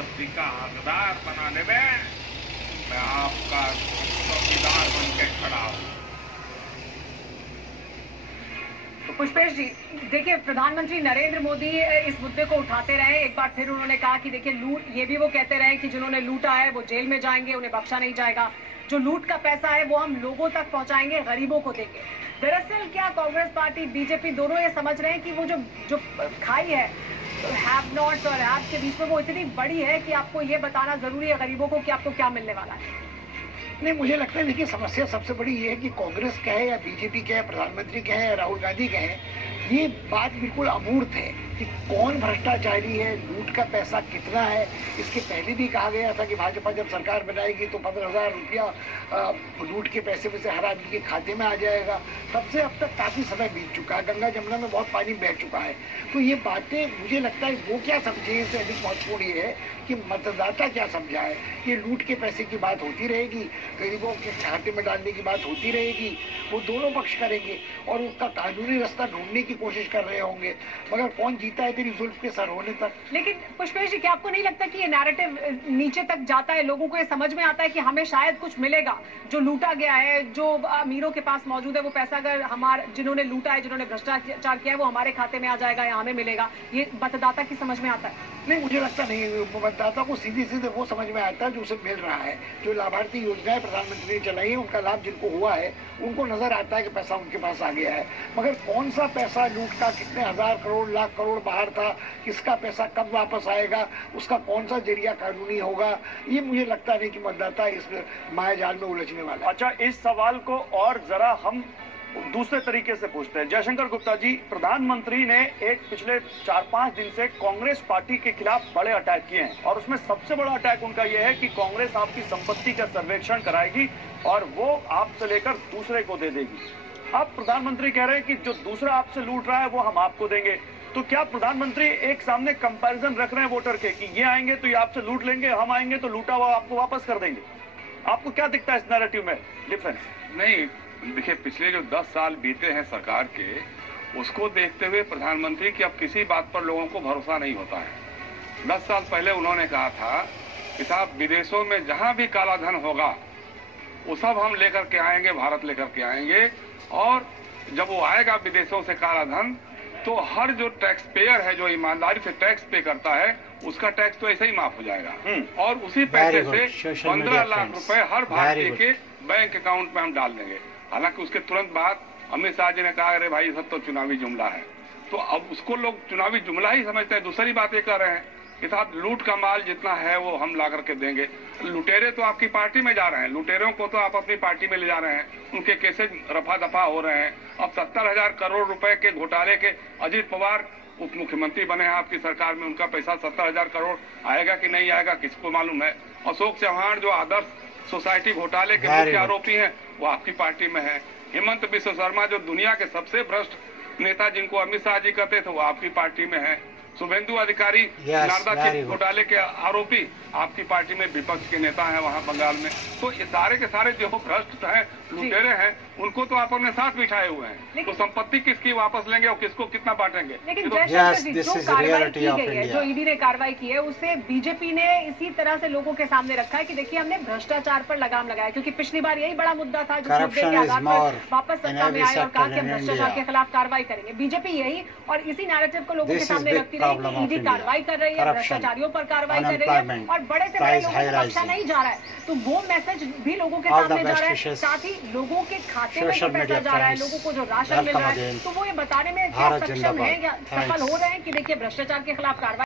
संपत्ति का हकदार बनाने में मैं आपका चौकीदार बन के खड़ा हूं। तो पुष्पेश जी, देखिए प्रधानमंत्री नरेंद्र मोदी इस मुद्दे को उठाते रहे। एक बार फिर उन्होंने कहा कि देखिए लूट, ये भी वो कहते रहे कि जिन्होंने लूटा है वो जेल में जाएंगे, उन्हें बख्शा नहीं जाएगा। जो लूट का पैसा है वो हम लोगों तक पहुंचाएंगे, गरीबों को देंगे। दरअसल क्या कांग्रेस पार्टी, बीजेपी दोनों ये समझ रहे हैं कि वो जो खाई है हैव नॉट्स और हैव के बीच में वो इतनी बड़ी है कि आपको ये बताना जरूरी है गरीबों को कि आपको क्या मिलने वाला है? नहीं, मुझे लगता है देखिए समस्या सबसे बड़ी ये है कि कांग्रेस कहे या बीजेपी कहे, प्रधानमंत्री कहे या राहुल गांधी कहे, ये बात बिल्कुल अमूर्त है कि कौन भ्रष्टाचारी है, लूट का पैसा कितना है। इसके पहले भी कहा गया था कि भाजपा जब सरकार बनाएगी तो 15,000 रुपया लूट के पैसे में से हर आदमी के खाते में आ जाएगा। तब से अब तक काफी समय बीत चुका है, गंगा जमुना में बहुत पानी बह चुका है। तो ये बातें मुझे लगता है वो क्या समझे, इससे अधिक महत्वपूर्ण ये है कि मतदाता क्या समझा है। ये लूट के पैसे की बात होती रहेगी, गरीबों के खाते में डालने की बात होती रहेगी, वो दोनों पक्ष करेंगे और उसका कानूनी रास्ता ढूंढने की कोशिश कर रहे होंगे, मगर कौन जीता है तेरी जुल्फ के सर होने तक। लेकिन पुष्पेश जी, क्या आपको नहीं लगता कि ये नैरेटिव नीचे तक जाता है, लोगों को ये समझ में आता है कि हमें शायद कुछ मिलेगा, जो लूटा गया है, जो अमीरों के पास मौजूद है, वो पैसा अगर जिन्होंने लूटा है, जिन्होंने भ्रष्टाचार किया है, वो हमारे खाते में आ जाएगा या हमें मिलेगा, ये मतदाता की समझ में आता है? नहीं, मुझे लगता नहीं। मतदाता को सीधे सीधे वो समझ में आता है जो उसे मिल रहा है। जो लाभार्थी योजनाएं प्रधानमंत्री ने चलाई है उनका लाभ जिनको हुआ है उनको नजर आता है कि पैसा उनके पास आ गया है, मगर कौन सा पैसा लूट का, कितने हजार करोड़ लाख करोड़ बाहर था, किसका पैसा कब वापस आएगा, उसका कौन सा जरिया कानूनी होगा, ये मुझे लगता नहीं कि मतदाता इस मायाजाल में उलझने वाला है। अच्छा, इस सवाल को और जरा हम दूसरे तरीके से पूछते हैं। जयशंकर गुप्ता जी, प्रधानमंत्री ने एक पिछले 4-5 दिन से कांग्रेस पार्टी के खिलाफ बड़े अटैक किए हैं और उसमें सबसे बड़ा अटैक उनका यह है कि कांग्रेस आपकी संपत्ति का सर्वेक्षण कराएगी और वो आपसे लेकर दूसरे को दे देगी। अब प्रधानमंत्री कह रहे हैं कि जो दूसरा आपसे लूट रहा है वो हम आपको देंगे। तो क्या प्रधानमंत्री एक सामने कंपैरिजन रख रहे हैं वोटर के कि ये आएंगे तो ये आपसे लूट लेंगे, हम आएंगे तो लूटा हुआ आपको वापस कर देंगे? आपको क्या दिखता है इस नैरेटिव में डिफरेंस? नहीं, देखिए पिछले जो 10 साल बीते हैं सरकार के, उसको देखते हुए प्रधानमंत्री की अब किसी बात पर लोगों को भरोसा नहीं होता है। 10 साल पहले उन्होंने कहा था कि साहब विदेशों में जहां भी काला धन होगा वो सब हम लेकर के आएंगे, भारत लेकर के आएंगे, और जब वो आएगा विदेशों से काला धन तो हर जो टैक्स पेयर है, जो ईमानदारी से टैक्स पे करता है, उसका टैक्स तो ऐसे ही माफ हो जाएगा और उसी पैसे से 15 लाख रुपए हर भारतीय के बैंक अकाउंट में हम डाल देंगे। हालांकि उसके तुरंत बाद अमित शाह जी ने कहा अरे भाई सब तो चुनावी जुमला है, तो अब उसको लोग चुनावी जुमला ही समझते हैं। दूसरी बात ये कर रहे हैं कि साहब लूट का माल जितना है वो हम ला करके देंगे। लुटेरे तो आपकी पार्टी में जा रहे हैं, लुटेरों को तो आप अपनी पार्टी में ले जा रहे हैं, उनके केसेज रफा दफा हो रहे हैं। अब 70,000 करोड़ रुपए के घोटाले के अजीत पवार उप मुख्यमंत्री बने हैं आपकी सरकार में, उनका पैसा 70,000 करोड़ आएगा कि नहीं आएगा किसको मालूम है। अशोक चौहान जो आदर्श सोसाइटी घोटाले के मुख्य आरोपी हैं वो आपकी पार्टी में है। हेमंत बिश्व शर्मा जो दुनिया के सबसे भ्रष्ट नेता जिनको अमित शाह जी कहते थे वो आपकी पार्टी में है। शुभेंदु अधिकारी नारदा चिट घोटाले के आरोपी आपकी पार्टी में विपक्ष के नेता हैं वहां बंगाल में। तो ये सारे के सारे जो भ्रष्ट हैं, लुटेरे हैं, उनको तो आप अपने साथ बिठाए हुए हैं। तो संपत्ति किसकी वापस लेंगे और किसको कितना बांटेंगे? लेकिन जयशंकर जी, जो कार्रवाई की गई है, जो ईडी ने कार्रवाई की है, उससे बीजेपी ने इसी तरह से लोगों के सामने रखा है कि देखिए हमने भ्रष्टाचार पर लगाम लगाया, क्योंकि पिछली बार यही बड़ा मुद्दा था जिस मुद्दे के आधार पर वापस सत्ता में आए और कहा कि हम भ्रष्टाचार के खिलाफ कार्रवाई करेंगे। बीजेपी यही और इसी नैरेटिव को लोगों के सामने रखती रही कि ईडी कार्रवाई कर रही है, भ्रष्टाचारियों पर कार्रवाई कर रही है और बड़े से बड़े लोगों को बख्शा नहीं जा रहा है। तो वो मैसेज भी लोगों के सामने जा रहा है, साथ ही लोगों के खाते में जो पैसा जा रहा है, लोगों को जो राशन मिल रहा है, तो वो ये बताने में क्या सक्षम है या सफल हो रहे हैं कि देखिए भ्रष्टाचार के खिलाफ कार्रवाई